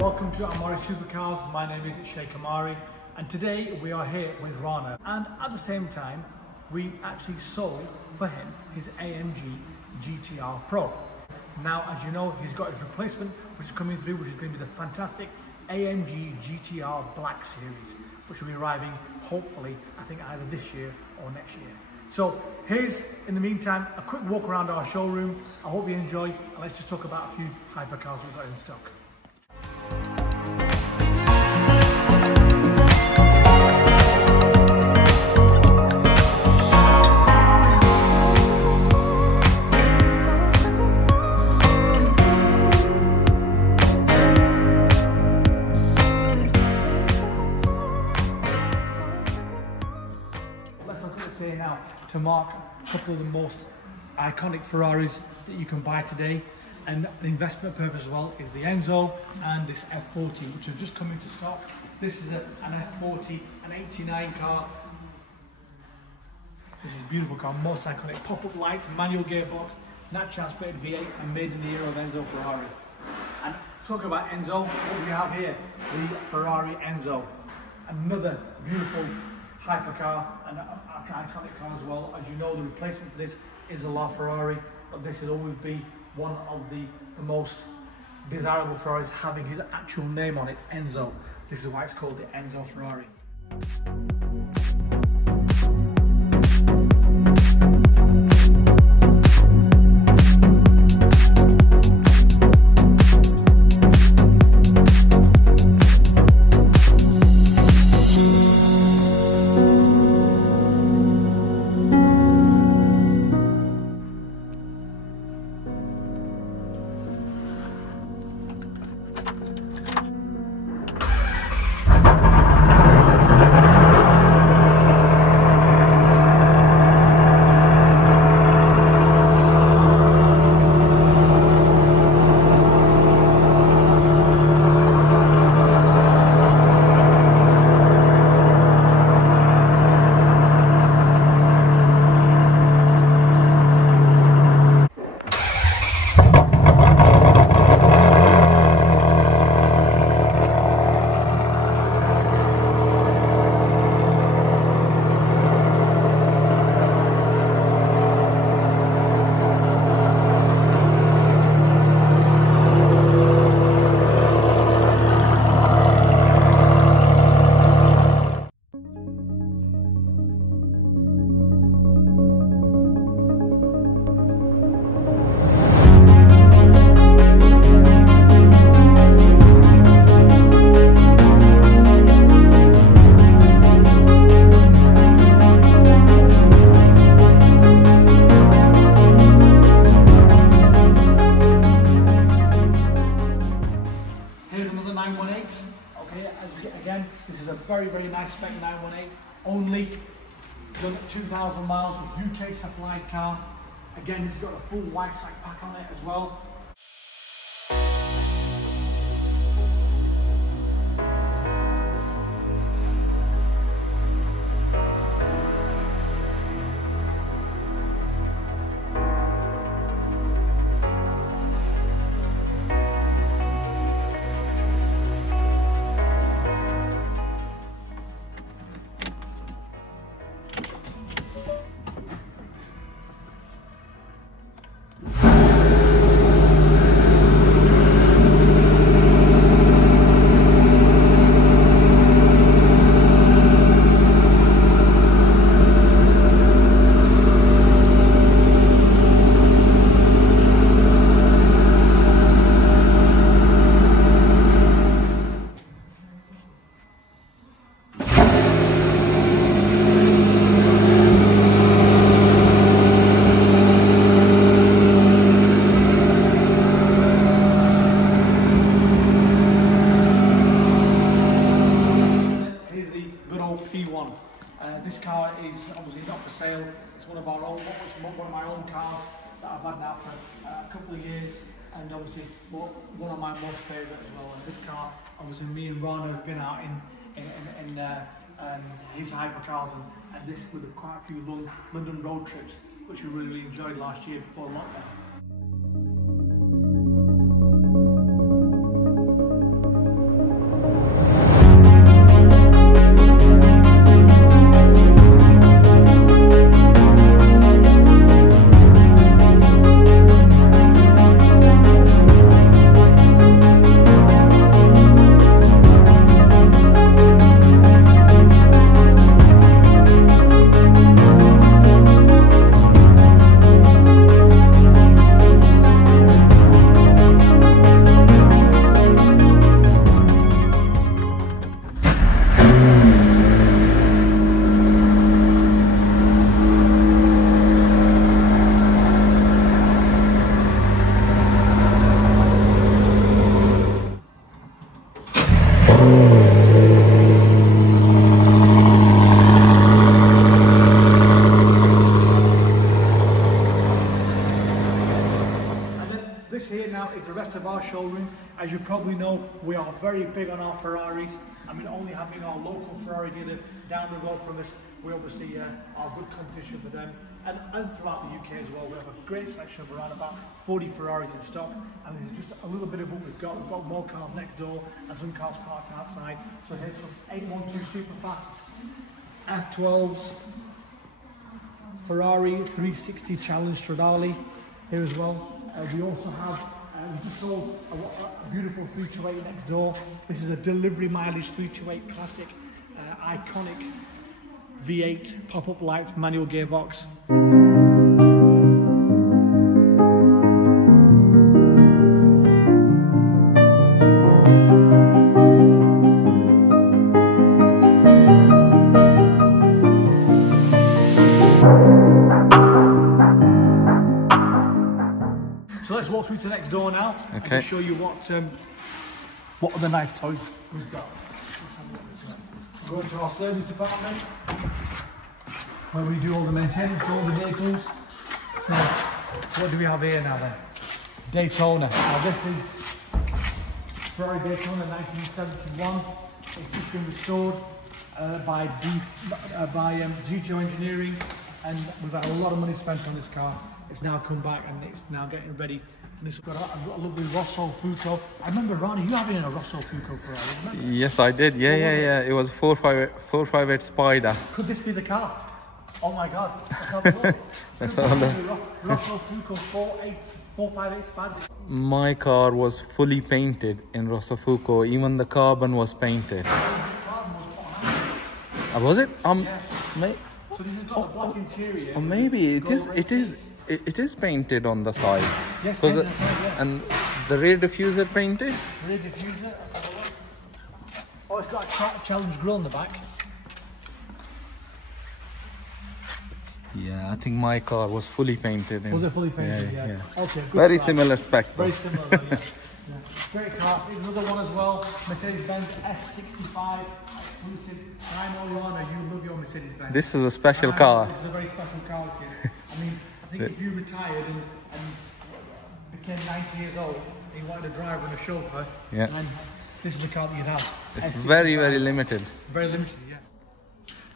Welcome to Amari Supercars. My name is Amari, and today we are here with Rana, and at the same time we actually sold for him his AMG GTR Pro. Now, as you know, he's got his replacement which is coming through, which is going to be the fantastic AMG GTR Black Series, which will be arriving hopefully I think either this year or next year. So here's, in the meantime, a quick walk around our showroom. I hope you enjoy, and let's just talk about a few hypercars we've got in stock. Let's look at this here now to mark a couple of the most iconic Ferraris that you can buy today. And an investment purpose as well is the Enzo and this F40, which have just come into stock. This is an F40, an 89 car. This is a beautiful car, most iconic. Pop-up lights, manual gearbox, naturally aspirated V8, and made in the era of Enzo Ferrari. And talking about Enzo, what do we have here? The Ferrari Enzo. Another beautiful hypercar and an iconic car as well. As you know, the replacement for this is a LaFerrari, but this will always be one of the most desirable Ferraris, having his actual name on it, Enzo. This is why it's called the Enzo Ferrari. Again, this is a very nice spec 918, only done 2,000 miles with UK supplied car. Again, this has got a full white sack pack on it as well. obviously not for sale. It's one of our own, one of my own cars that I've had now for a couple of years, and obviously one of my most favourite as well. And this car, obviously me and Rana have been out in his hypercars and this with quite a few London road trips, which we really enjoyed last year before lockdown. This here now is the rest of our showroom. As you probably know, we are very big on our Ferraris. I mean, only having our local Ferrari dealer down the road from us, we obviously are good competition for them. And throughout the UK as well, we have a great selection of around about 40 Ferraris in stock. And this is just a little bit of what we've got. We've got more cars next door and some cars parked outside. So here's some 812 Superfasts, F12s, Ferrari 360 Challenge Stradale here as well. We also have, we just sold a beautiful 328 next door. This is a delivery mileage 328 classic, iconic V8 pop-up lights, manual gearbox. So let's walk through to next door now. Okay. And show you what other nice toys we've got. Let's have a look. Go into our service department, where we do all the maintenance for all the vehicles. So what do we have here now then? Daytona. Now this is Ferrari Daytona 1971. It's just been restored by GTR Engineering, and we've had a lot of money spent on this car. It's now come back and it's now getting ready. And this has got a lovely Rosso Fuoco. I remember, Ronnie, you having a Rosso Fuoco Ferrari, remember? Yes, I did. Yeah. It was 458 Spyder. Could this be the car? Oh my God, let's have a look. Let's have a look. Rosso Fuoco 458 Spyder. My car was fully painted in Rosso Fuoco. Even the carbon was painted. This carbon was put on. Was it? Yes. So this has got a black interior. Or maybe it is painted on the side. Yes, painted on the side, yeah. And the rear diffuser painted? Rear diffuser, let's have a look. Oh, it's got a challenge grille in the back. Yeah, I think my car was fully painted. Was it fully painted? Yeah. Okay, good. Very similar spec. Very similar, though, yeah. Great car. Here's another one as well. Mercedes-Benz S65 exclusive. And I know, Rana, you love your Mercedes-Benz. This is a special car. This is a very special car, it is. I mean, I think if you retired and became 90 years old and you wanted a driver and a chauffeur, then this is the car that you'd have. It's S65. very limited. Very limited, yeah.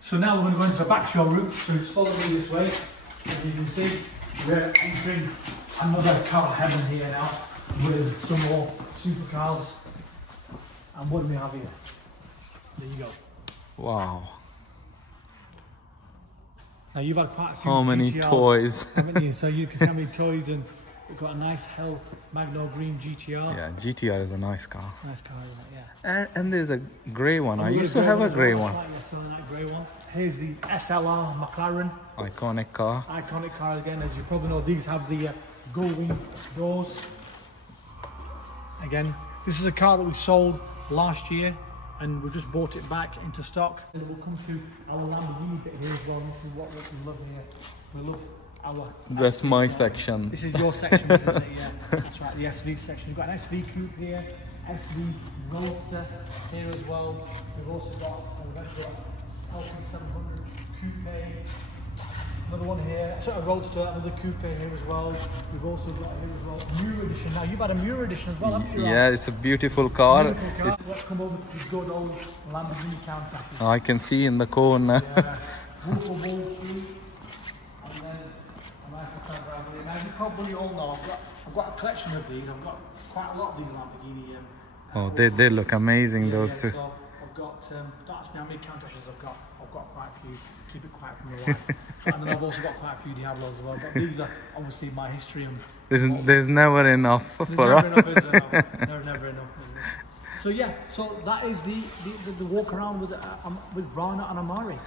So now we're going to go into the back showroom. So just follow me this way. As you can see, we're entering another car heaven here now with some more supercars. And what do we have here? There you go. Wow. Now you've had quite a few. How many GTRs, toys? haven't you? So you can see how many toys, and we've got a nice Hell Magno Green GTR. Yeah, GTR is a nice car. Nice car, isn't it? Yeah. And there's a grey one. I used to have a grey one. That grey one. Here's the SLR McLaren. Iconic car. Iconic car again. As you probably know, these have the gull wing doors. Again, this is a car that we sold last year, and we just bought it back into stock. And we'll come to our Lamborghini bit here as well. This is what we love here. We love our... That's SV my car. section. This is your section, isn't it? Yeah, that's right, the SV section. We've got an SV Coupe here, SV Roadster here as well. We've also got LP700 coupe. Another one here, sort of roadster, another coupe here as well. We've also got here as well, Mura edition. Now you've had a Mura edition as well, haven't you? Yeah, it's a beautiful car. Beautiful car. Let's come over to the good old Lamborghini counter. Oh, I can see in the corner. Yeah. Wolf of Wall Street. And then a nice little Lamborghini. Now you probably all know I've got a collection of these. I've got quite a lot of these Lamborghini. Oh, they look amazing, those two. So I've got, don't ask me how many Countesses I've got. I've got quite a few. Keep it quiet from your wife. And then I've also got quite a few Diablos as well. But these are obviously my history. And there's never enough for us. Never enough, is there? No, never enough. So yeah, so that is the walk around with Rana and Amari.